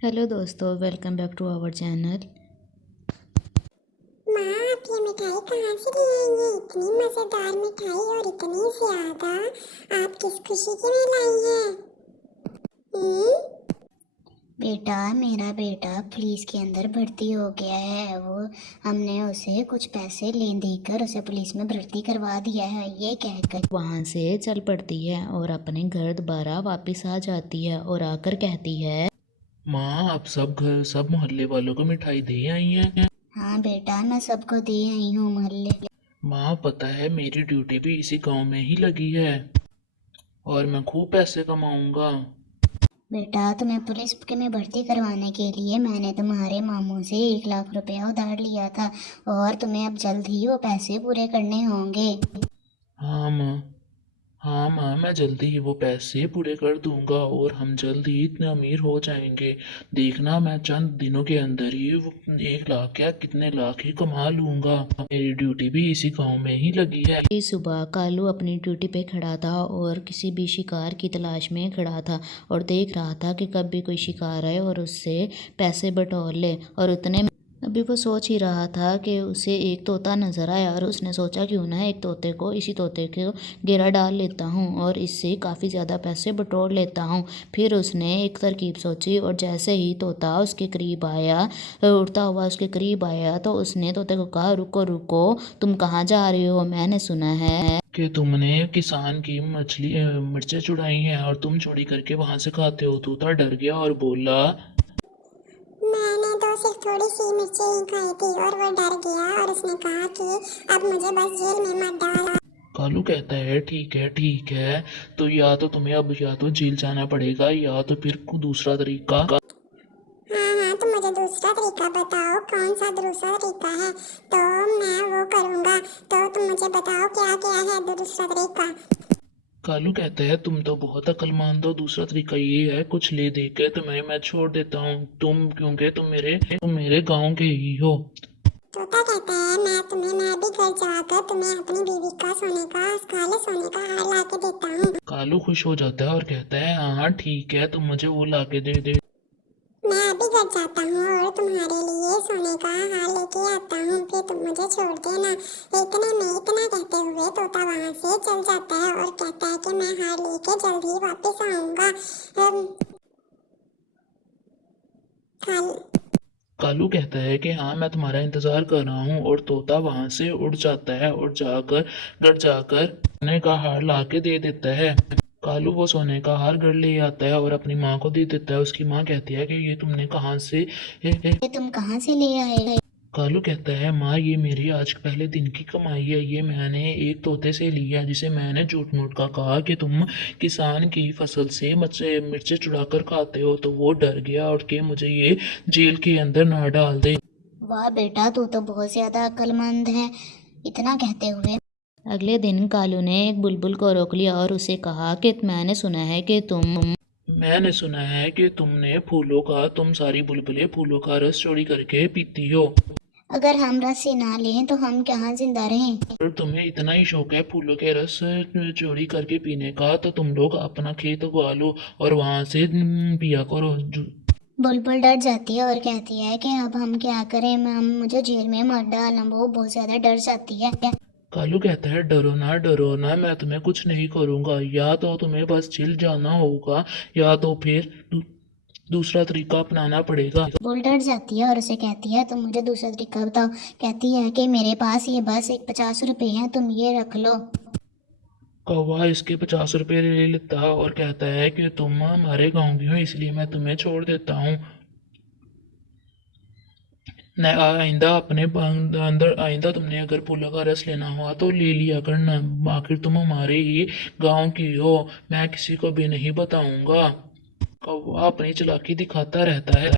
Hello दोस्तों, welcome back to our channel. माँ, आप ये मिठाई कहाँ से ले आई हैं? इतनी मज़ेदार मिठाई और इतनी ज़्यादा। आप किस खुशी के में लाई हैं? बेटा, मेरा बेटा पुलिस के अंदर भर्ती हो गया है। वो हमने उसे कुछ पैसे ले देकर उसे पुलिस में भर्ती करवा दिया है, ये कहकर वहाँ से चल पड़ती है और अपने घर दोबारा वापस आ जाती है और आकर कहती है, माँ, आप सब मोहल्ले वालों को मिठाई दे आई हैं। हाँ बेटा, मैं सबको दे आई हूँ मोहल्ले। माँ, पता है मेरी ड्यूटी भी इसी गांव में ही लगी है और मैं खूब पैसे कमाऊंगा। बेटा, तुम्हें पुलिस के में भर्ती करवाने के लिए मैंने तुम्हारे मामू से 1 लाख रुपया उधार लिया था और तुम्हें अब जल्द ही वो पैसे पूरे करने होंगे। हाँ माँ, हाँ माँ, मैं जल्दी ही वो पैसे पूरे कर दूंगा और हम जल्द ही इतने अमीर हो जाएंगे। देखना, मैं चंद दिनों के अंदर ही वो 1 लाख क्या कितने लाख ही कमा लूंगा। मेरी ड्यूटी भी इसी गांव में ही लगी है। इस सुबह कालू अपनी ड्यूटी पे खड़ा था और किसी भी शिकार की तलाश में खड़ा था और देख रहा था कि कब भी कोई शिकार आए और उससे पैसे बटोर ले। और उतने में अभी वो सोच ही रहा था कि उसे एक तोता नजर आया और उसने सोचा क्यों ना इसी तोते को गिरा डाल लेता हूँ और इससे काफ़ी ज़्यादा पैसे बटोर लेता हूँ। फिर उसने एक तरकीब सोची और जैसे ही तोता उसके करीब आया, उड़ता हुआ उसके करीब आया, तो उसने तोते को कहा, रुको रुको, तुम कहाँ जा रहे हो? मैंने सुना है कि तुमने किसान की मिर्चें चुराई हैं और तुम चोरी करके वहां से खाते हो। तूता डर गया और बोला। मैंने तो सिर्फ थोड़ी सी मिर्चें ही खाई थी और वो डर गया और उसने कहा कि अब मुझे बस जेल में मत डाल। कालू कहता है, ठीक है ठीक है, तो या तो तुम्हें अब या तो जेल जाना पड़ेगा या तो फिर दूसरा तरीका। हाँ हाँ, तो मुझे दूसरा तरीका बताओ, कौन सा दूसरा तरीका है? तो मैं वो करूँगा। तो तुम मुझे बताओ क्या क्या है दूसरा तरीका। कालू कहता है, तुम तो बहुत अक्लमंद हो। दूसरा तरीका ये है, कुछ ले दे के तुम्हें मैं छोड़ देता हूँ, क्योंकि तुम मेरे गांव के ही हो। तोता कहता है, मैं भी घर जाकर तुम्हें अपनी बीवी का काले सोने का हार ला के देता हूँ। कालू खुश हो जाता है और कहता है, हाँ हाँ ठीक है, तुम मुझे वो ला के दे दे। मैं अभी घर जाता हूँ और तुम्हारे लिए सोने का हार लेके आता हूँ, फिर तुम मुझे छोड़ देना। इतने में इतना कहते हुए तोता वहाँ से चल जाता है और कहता है कि मैं हार लेके जल्द ही वापस आऊँगा। काल कालू कहता है कि हाँ, मैं तुम्हारा इंतजार कर रहा हूँ, और तोता वहां से उड़ जाता है और घर जाकर सोने का हार ला के दे देता है। कालू वो सोने का हार घर ले आता है और अपनी माँ को दे देता है। उसकी माँ कहती है कि ये तुमने कहाँ से ये तुम कहाँ से ले आए? कालू कहता है, माँ, ये मेरी आज पहले दिन की कमाई है। ये मैंने एक तोते से ली है, जिसे मैंने झूठ मूठ का कहा कि तुम किसान की फसल से मिर्चें चुरा कर खाते हो, तो वो डर गया और कि मुझे ये जेल के अंदर ना डाल दे। वाह बेटा, तू तो बहुत ज्यादा अक्लमंद है। इतना कहते हुए अगले दिन कालू ने एक बुलबुल को रोक लिया और उसे कहा कि मैंने सुना है कि तुम सारी बुलबुलें फूलों का रस चोरी करके पीती हो। अगर हम रस्सी ना लें तो हम कहाँ जिंदा रहें? अगर तुम्हें इतना ही शौक है फूलों के रस चोरी करके पीने का, तो तुम लोग अपना खेत उगा लो और वहां से पिया करो। बुलबुल डर जाती है और कहती है कि अब हम क्या करें, हम मुझे जेल में मत डालना। वो बहुत ज्यादा डर जाती है। कालू कहता है, डरो ना, मैं तुम्हें कुछ नहीं करूंगा। या तो तुम्हें बस जेल जाना होगा या तो फिर दूसरा तरीका अपनाना पड़ेगा। बुल डर जाती है और उसे कहती है, तुम मुझे दूसरा तरीका बताओ। कहती है कि मेरे पास ये बस एक 50 रुपए हैं, तुम ये रख लो। कौवा इसके 50 रुपये ले लेता है और कहता है कि तुम हमारे गाँव की हो, इसलिए मैं तुम्हें छोड़ देता हूँ। न आइंदा तुमने अगर फूलों का रस लेना हुआ तो ले लिया करना। आखिर तुम हमारे ही गांव की हो, मैं किसी को भी नहीं बताऊंगा। कौवा अपनी चालाकी दिखाता रहता है।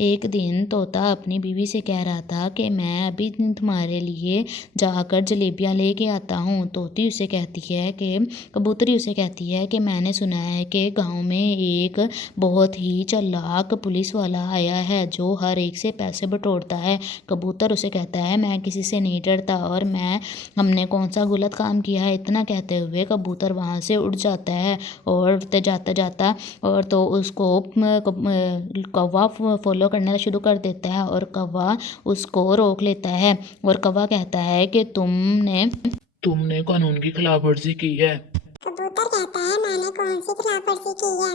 एक दिन तोता अपनी बीवी से कह रहा था कि मैं अभी तुम्हारे लिए जाकर जलेबियाँ लेके आता हूँ। तोती उसे कहती है कि कबूतरी उसे कहती है कि मैंने सुना है कि गांव में एक बहुत ही चालाक पुलिस वाला आया है जो हर एक से पैसे बटोरता है। कबूतर उसे कहता है मैं किसी से नहीं डरता और हमने कौन सा गलत काम किया है। इतना कहते हुए कबूतर वहाँ से उड़ जाता है और उड़ते जाता जाता और तो उसको कौवा फॉलो करना शुरू कर देता है और कौवा उसको रोक लेता है और कौवा कहता है कि तुमने कानून की खिलाफवर्जी की है। कबूतर कहता है मैंने कौन सी खिलाफवर्जी की है।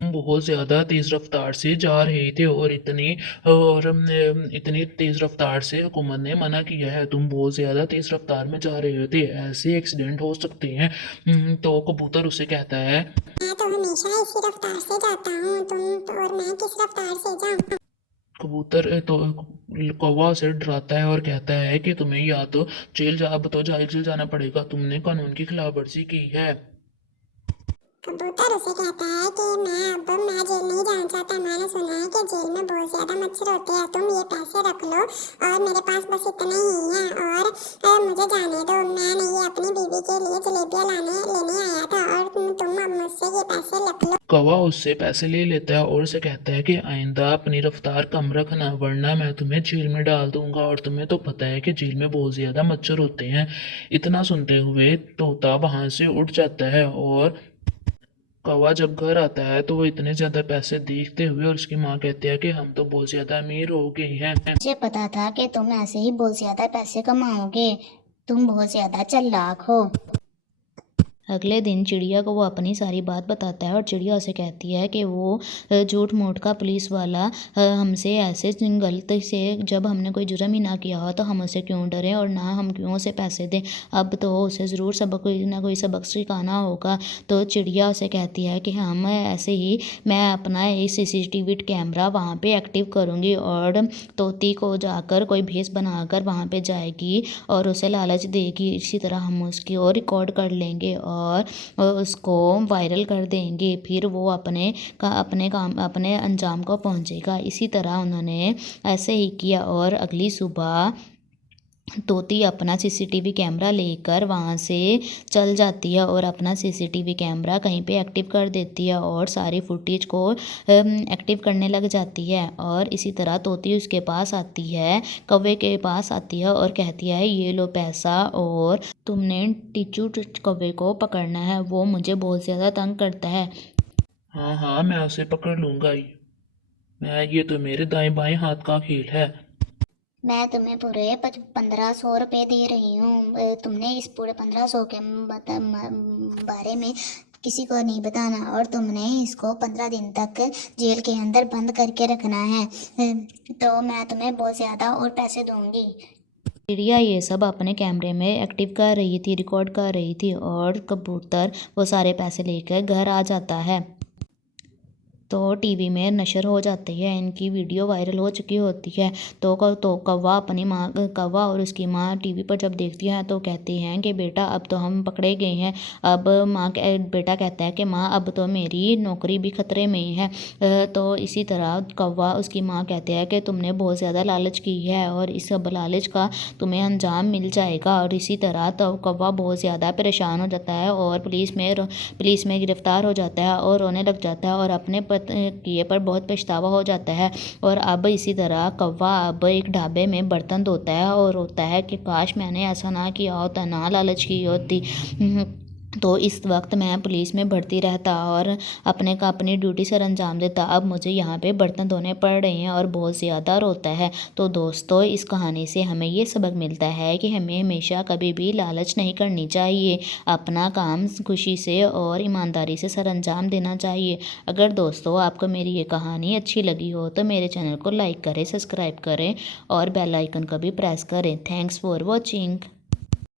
तुम बहुत ज़्यादा तेज़ रफ्तार से जा रहे थे और इतनी तेज़ रफ्तार से हुकूमत ने मना किया है। तुम बहुत ज़्यादा तेज़ रफ्तार में जा रहे थे, ऐसे एक्सीडेंट हो सकते हैं। तो कबूतर उसे कहता है मैं तो हमेशा इसी रफ्तार से जाता हूँ, और मैं किस रफ्तार से जाऊँ। कबूतर तो कौवा उसे डराता है और कहता है कि तुम्हें या तो जेल जाना पड़ेगा, तुमने कानून की खिलाफवर्जी की है। कबूतर उसे कहता है कि मैं जेल नहीं जाना चाहता। मैंने सुना है कि जेल में बहुत ज्यादा मच्छर होते हैं। तुम ये पैसे रख लो और मेरे पास बस इतने ही हैं और मुझे जाने दो। मैं नहीं अपनी बीवी के लिए जलेबियाँ लेने आया था और तुम अब मुझसे ये पैसे रख लो। कौवा उससे पैसे ले लेता है और उसे कहता है कि आइंदा अपनी रफ्तार कम रखना वरना मैं तुम्हें जेल में डाल दूंगा, और तुम्हें तो पता है कि जेल में बहुत ज़्यादा मच्छर होते हैं। इतना सुनते हुए तोता वहाँ से उठ जाता है और कौवा जब घर आता है तो वो इतने ज़्यादा पैसे देखते हुए और उसकी माँ कहती है कि हम तो बहुत ज़्यादा अमीर हो गए हैं। मुझे पता था कि तुम ऐसे ही बहुत ज्यादा पैसे कमाओगे, तुम बहुत ज्यादा चालाक हो। अगले दिन चिड़िया को वो अपनी सारी बात बताता है और चिड़िया उसे कहती है कि वो झूठ मूठ का पुलिस वाला हमसे ऐसे गलती से जब हमने कोई जुर्म ही ना किया हो तो हम उसे क्यों डरें और ना हम क्यों उसे पैसे दें। अब तो उसे ज़रूर कोई ना कोई सबक सिखाना होगा। तो चिड़िया उसे कहती है कि हम ऐसे ही मैं अपना एक CCTV कैमरा वहाँ पे एक्टिव करूँगी और तोती को जाकर कोई भेस बनाकर वहाँ पे जाएगी और उसे लालच देगी। इसी तरह हम उसकी और रिकॉर्ड कर लेंगे और उसको वायरल कर देंगे, फिर वो अपने अंजाम को पहुंचेगा। इसी तरह उन्होंने ऐसे ही किया और अगली सुबह तोती अपना CCTV कैमरा लेकर वहाँ से चल जाती है और अपना CCTV कैमरा कहीं पे एक्टिव कर देती है और सारी फुटेज को एक्टिव करने लग जाती है। और इसी तरह तोती उसके पास आती है, कौवे के पास आती है और कहती है ये लो पैसा और तुमने टीचू कौवे को पकड़ना है, वो मुझे बहुत ज़्यादा तंग करता है। हाँ हाँ, मैं उसे पकड़ लूँगा ही। ये तो मेरे दाएं बाएं हाथ का खेल है। मैं तुम्हें पूरे 1500 रुपये दे रही हूँ। तुमने इस पूरे 1500 के बारे में किसी को नहीं बताना और तुमने इसको 15 दिन तक जेल के अंदर बंद करके रखना है। तो मैं तुम्हें बहुत ज़्यादा और पैसे दूंगी। चिड़िया ये सब अपने कैमरे में एक्टिव कर रही थी, रिकॉर्ड कर रही थी और कबूतर वो सारे पैसे लेकर घर आ जाता है। तो टीवी में नशर हो जाती है, इनकी वीडियो वायरल हो चुकी होती है। तो कौवा और उसकी माँ टीवी पर जब देखती हैं तो कहती हैं कि बेटा अब तो हम पकड़े गए हैं। अब बेटा कहता है कि माँ अब तो मेरी नौकरी भी खतरे में ही है। तो इसी तरह कौवा उसकी माँ कहते हैं कि तुमने बहुत ज़्यादा लालच की है और इस लालच का तुम्हें अंजाम मिल जाएगा। और इसी तरह तो कौवा बहुत ज़्यादा परेशान हो जाता है और पुलिस में गिरफ्तार हो जाता है और रोने लग जाता है और अपने किए पर बहुत पछतावा हो जाता है। और अब इसी तरह कौवा अब एक ढाबे में बर्तन धोता है और रोता है कि काश मैंने ऐसा ना किया होता, ना लालच की होती। तो इस वक्त मैं पुलिस में भर्ती रहता और अपनी ड्यूटी सर अंजाम देता। अब मुझे यहाँ पे बर्तन धोने पड़ रहे हैं और बहुत ज़्यादा रोता है। तो दोस्तों, इस कहानी से हमें ये सबक मिलता है कि हमें हमेशा कभी भी लालच नहीं करनी चाहिए, अपना काम खुशी से और ईमानदारी से सर अंजाम देना चाहिए। अगर दोस्तों आपको मेरी ये कहानी अच्छी लगी हो तो मेरे चैनल को लाइक करें, सब्सक्राइब करें और बेल आइकन को भी प्रेस करें। Thanks for watching.